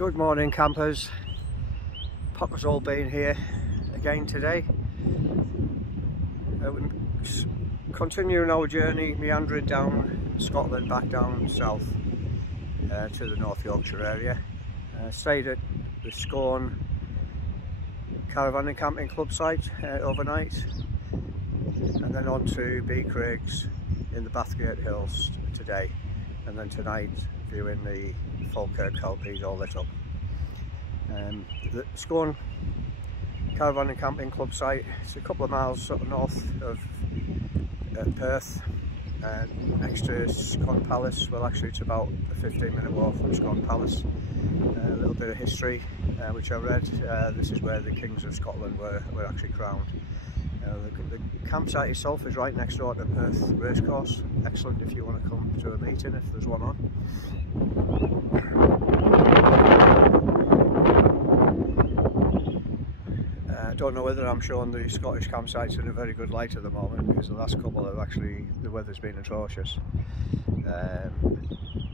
Good morning, campers. Potter's all been here again today. We're continuing our journey, meandering down Scotland, back down south to the North Yorkshire area. Stayed at the Scone Caravan and Camping Club site overnight, and then on to B Craigs in the Bathgate Hills today, and then tonight viewing the Falkirk Kelpies all lit up. The Scone Caravan and Camping Club site, it's a couple of miles sort of north of Perth, next to Scone Palace. Well, actually it's about a 15-minute walk from Scone Palace. A little bit of history which I read. This is where the kings of Scotland were actually crowned. The campsite itself is right next door to Perth Racecourse. Excellent if you want to come to a meeting, if there's one on. I don't know whether I'm showing the Scottish campsites in a very good light at the moment, because the last couple have actually, the weather's been atrocious.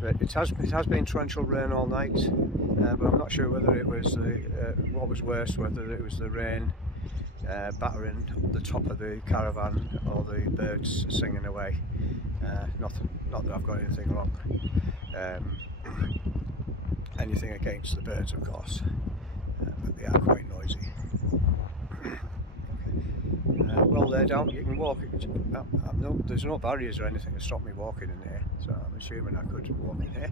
But it has been torrential rain all night, but I'm not sure whether it was what was worse, whether it was the rain battering the top of the caravan or the birds singing away. Not that I've got anything wrong, anything against the birds of course, but they are quite noisy. Well laid out, you can walk. There's no barriers or anything to stop me walking in here, so I'm assuming I could walk in here.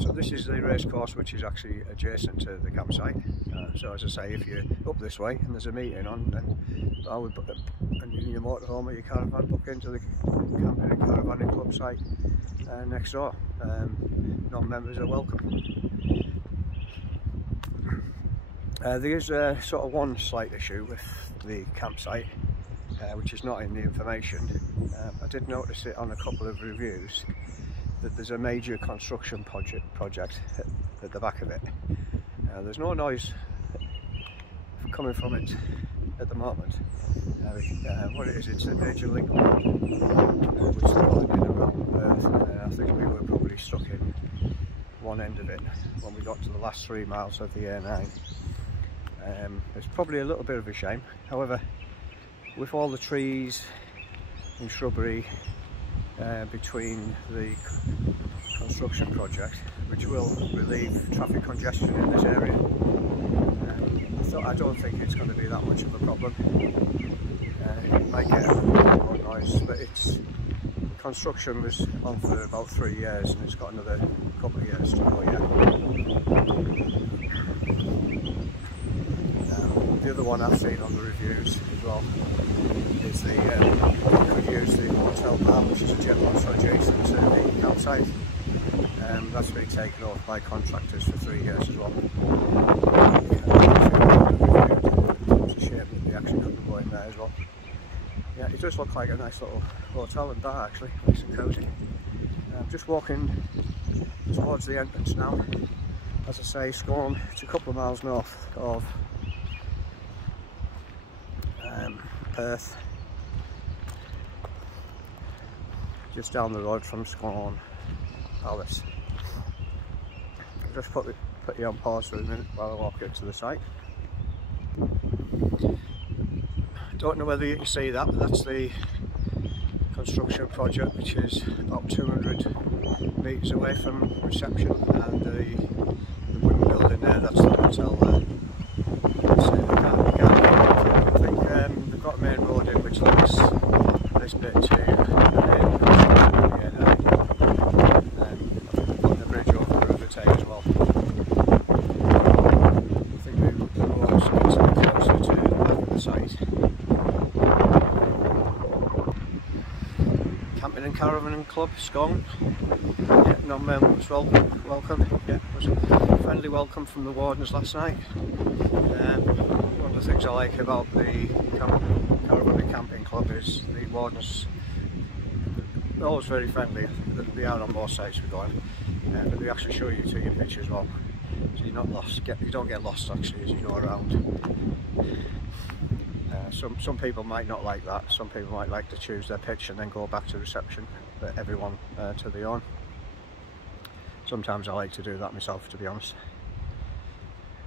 So this is the racecourse, which is actually adjacent to the campsite. So as I say, if you're up this way and there's a meeting on, then I would book and in your motorhome or your caravan, book into the Camping and Caravanning Club site next door. Non-members are welcome. There is sort of one slight issue with the campsite, which is not in the information. I did notice it on a couple of reviews that there's a major construction project at the back of it. There's no noise coming from it at the moment. What it is, it's a major link road, which they're putting in around Perth. I think we were probably stuck in one end of it when we got to the last 3 miles of the A9. It's probably a little bit of a shame. However, with all the trees and shrubbery between the construction project, which will relieve traffic congestion in this area, I don't think it's going to be that much of a problem. It might get a bit more noise, but construction was on for about 3 years and it's got another couple of years to go yet. The other one I've seen on the reviews as well is you could use the hotel bar, which is also adjacent to the campsite. That's been taken off by contractors for 3 years as well. It's a shame that they actually couldn't go in there as well. Yeah, it does look like a nice little hotel and bar actually, nice and cosy. I'm just walking towards the entrance now. As I say, Scone, it's a couple of miles north of Perth, just down the road from Scone Palace. I'll just put you on pause for a minute while I walk into the site. Don't know whether you can see that, but that's the construction project, which is about 200 metres away from reception, and the wooden building there, that's the hotel there. They've got a main road in which links this bit to the main area, putting the bridge over the River Tay as well. I think the road's getting closer to the back of the site. Camping and Caravan Club, Scone. Yeah, non-members welcome. Yeah, it was a friendly welcome from the wardens last night. One of the things I like about the Caravan and Camping Club is the wardens are always very friendly. They are on both sites we're going, but they actually show you to your pitch as well, so you're not lost. You don't get lost actually as you go around. Some people might not like that. Some people might like to choose their pitch and then go back to reception, but everyone to their own. Sometimes I like to do that myself, to be honest.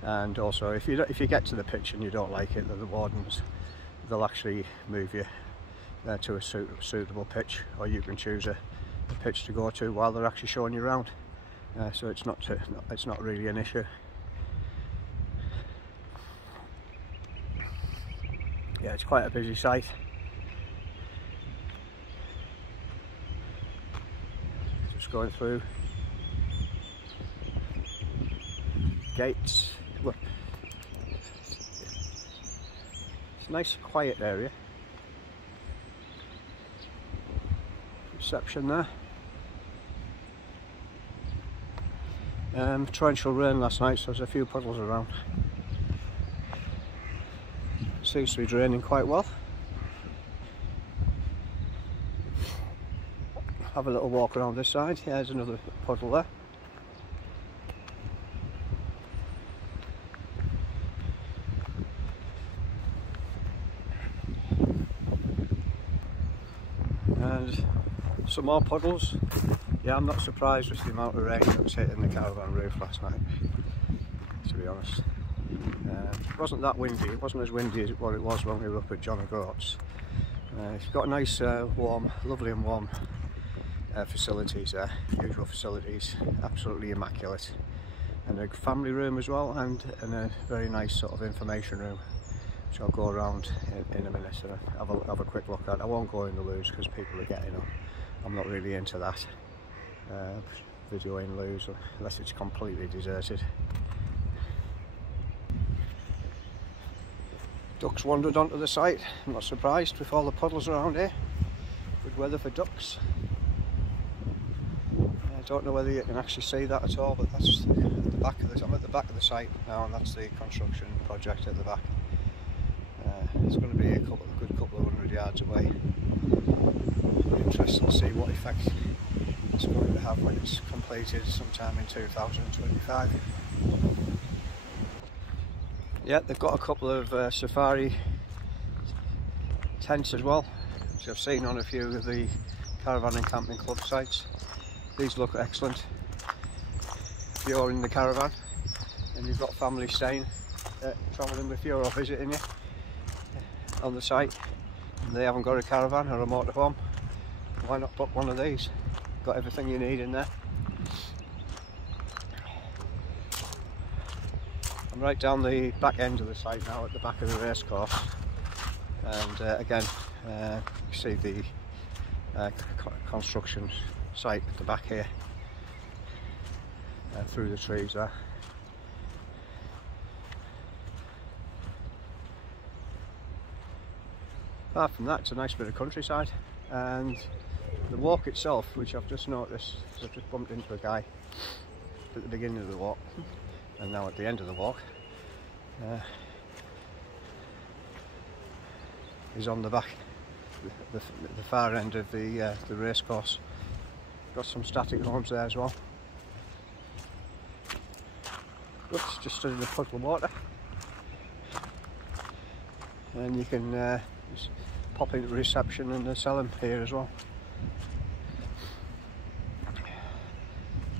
And also, if you get to the pitch and you don't like it, the wardens, they'll actually move you to a suitable pitch, or you can choose a pitch to go to while they're actually showing you around. So it's not really an issue. Yeah, it's quite a busy site. Just going through gates. Look, it's a nice quiet area. Reception there. Torrential rain last night, so there's a few puddles around. Seems to be draining quite well. Have a little walk around this side. Yeah, there's another puddle there. And some more puddles. Yeah, I'm not surprised with the amount of rain that was hitting the caravan roof last night, to be honest. It wasn't that windy. It wasn't as windy as what it was when we were up at John O'Groats. It's got nice, lovely and warm facilities there. Usual facilities, absolutely immaculate. And a family room as well, and a very nice sort of information room, which I'll go around in a minute and have a quick look at. I won't go in the loos because people are getting up. I'm not really into that. Videoing loos unless it's completely deserted. Ducks wandered onto the site. I'm not surprised with all the puddles around here. Good weather for ducks. I don't know whether you can actually see that at all, but that's the back of the. I'm at the back of the site now, and that's the construction project at the back. It's going to be a good couple of 100 yards away. It'll be interesting to see what effect it's going to have when it's completed sometime in 2025. Yeah, they've got a couple of safari tents as well, which I've seen on a few of the Caravan and Camping Club sites. These look excellent. If you're in the caravan and you've got family staying, travelling with you or visiting you on the site, and they haven't got a caravan or a motorhome, why not book one of these? Got everything you need in there. I'm right down the back end of the site now, at the back of the racecourse, and again you see the construction site at the back here, through the trees there. Apart from that, it's a nice bit of countryside, and the walk itself, which I've just noticed, I've just bumped into a guy at the beginning of the walk and now at the end of the walk, is on the back, the far end of the racecourse. Got some static homes there as well. Oops, just stood in a puddle of water, and you can just pop into reception and sell them here as well.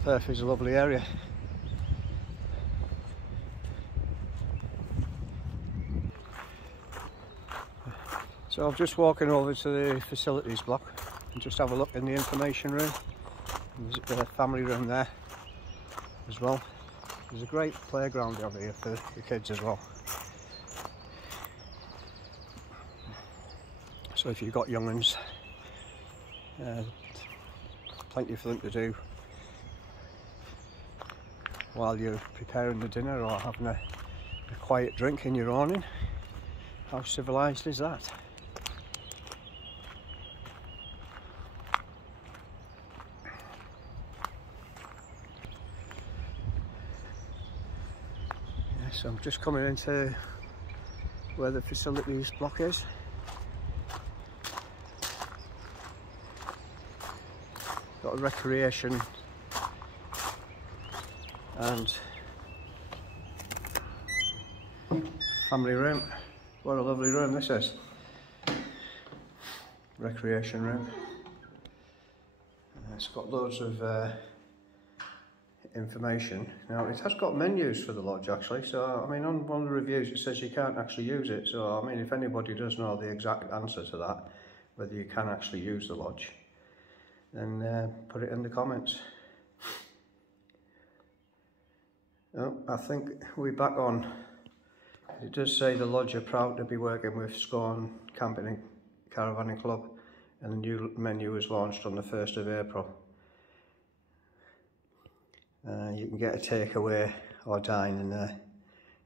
Perth is a lovely area. So I'm just walking over to the facilities block and just have a look in the information room. There's a family room there as well. There's a great playground over here for the kids as well. So if you've got young ones, plenty for them to do while you're preparing the dinner or having a quiet drink in your awning. How civilised is that? So I'm just coming into where the facilities block is. Got a recreation and family room. What a lovely room this is. Recreation room. It's got loads of information. Now it has got menus for the lodge actually, so I mean on one of the reviews it says you can't actually use it, so I mean if anybody does know the exact answer to that, whether you can actually use the lodge, then put it in the comments. Oh, I think we're back on. It does say the lodge are proud to be working with Scone Camping and Caravanning Club, and the new menu was launched on the 1st of April. You can get a takeaway or dine in there,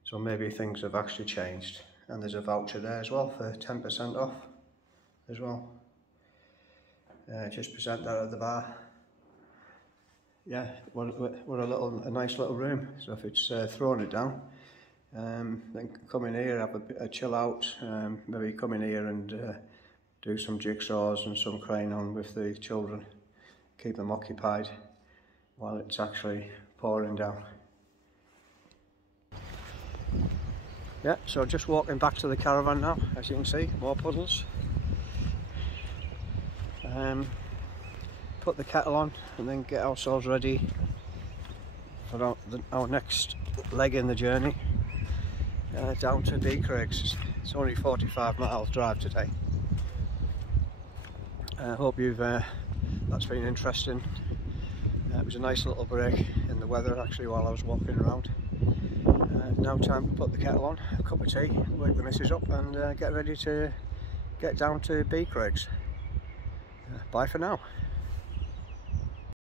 so maybe things have actually changed. And there's a voucher there as well for 10% off as well. Just present that at the bar. Yeah, what a nice little room. So if it's throwing it down, then come in here, have a chill out, maybe come in here and do some jigsaws and some crane on with the children, keep them occupied while it's actually pouring down. Yeah, so just walking back to the caravan now, as you can see, more puddles. Put the kettle on and then get ourselves ready for our next leg in the journey down to Craigs. It's only 45 miles drive today. I hope that's been interesting. It was a nice little break in the weather actually while I was walking around. Now time to put the kettle on, a cup of tea, wake the missus up and get ready to get down to Craigs. Bye for now.